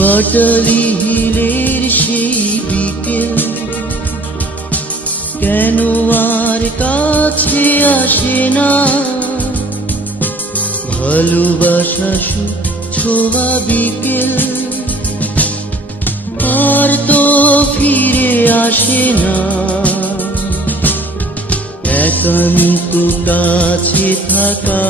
বটলি হিলের সেই বিকেল কেন আর কাছে আসে না? ভালোবাসা সু ছোয়া বিকেল। আর তো ফিরে আসে না। একান্ত কাছে থাকা।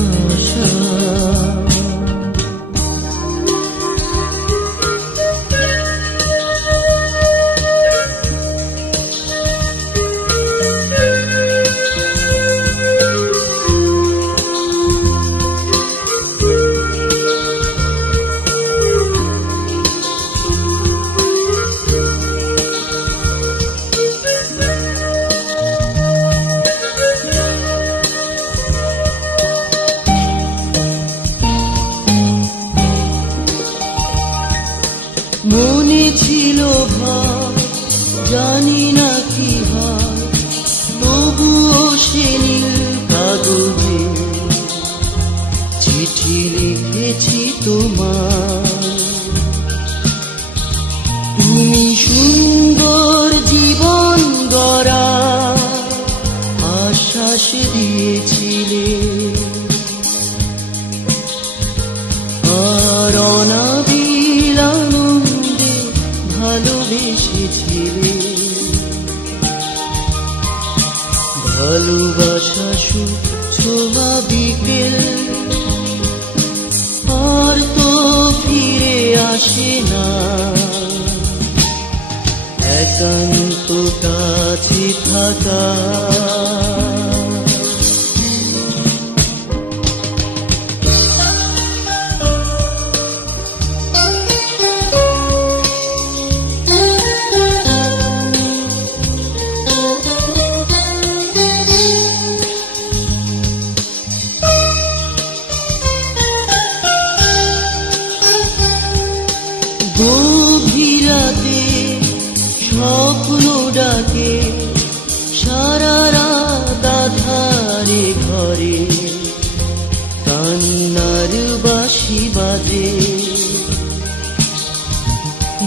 ভালোবাসা মনে তোমার। তুমি সুন্দর জীবন গড়া, আশ্বাস দিয়েছিলে। আর অনাবিল আনন্দে ভালোবেসেছিলে। ভালোবাসা সু ছোয়া বিকেল আসে না একান্ত কাছে থাকা। গভীরাতে স্বপ্ন ডাকে সারা রাত আধারে ঘরে। কান্নার বাসি বাজে।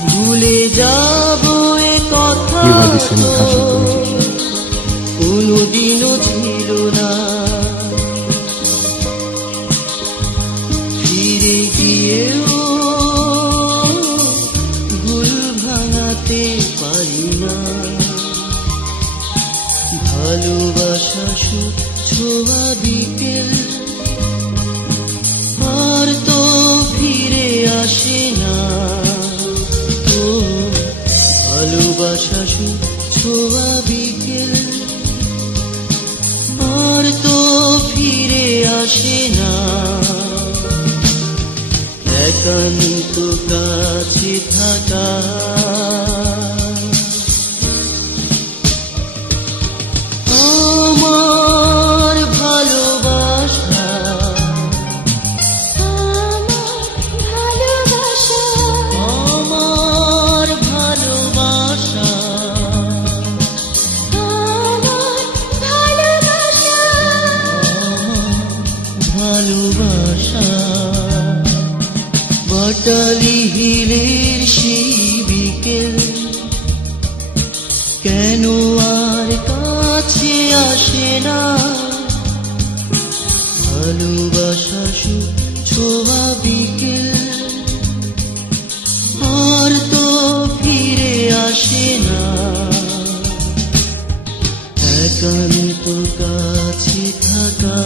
ভুলে যাব এ কথা. কোনোদিনও ছিল না। ফিরে গিয়েও ভালোবাসা ছোয়া বিকেল আর তো ফিরে আসে না। ও, ভালোবাসা ছোয়া বিকেল আর তো ফিরে আসে না। একান্ত কাছে থাকা। ভালোবাসা। বটালি হিলের সেই বিকেল কেন আর কাছে আসে না? ভালোবাসা সু ছোয়া বিকেল আর তো ফিরে আসে না। একান্ত কাছে থাকা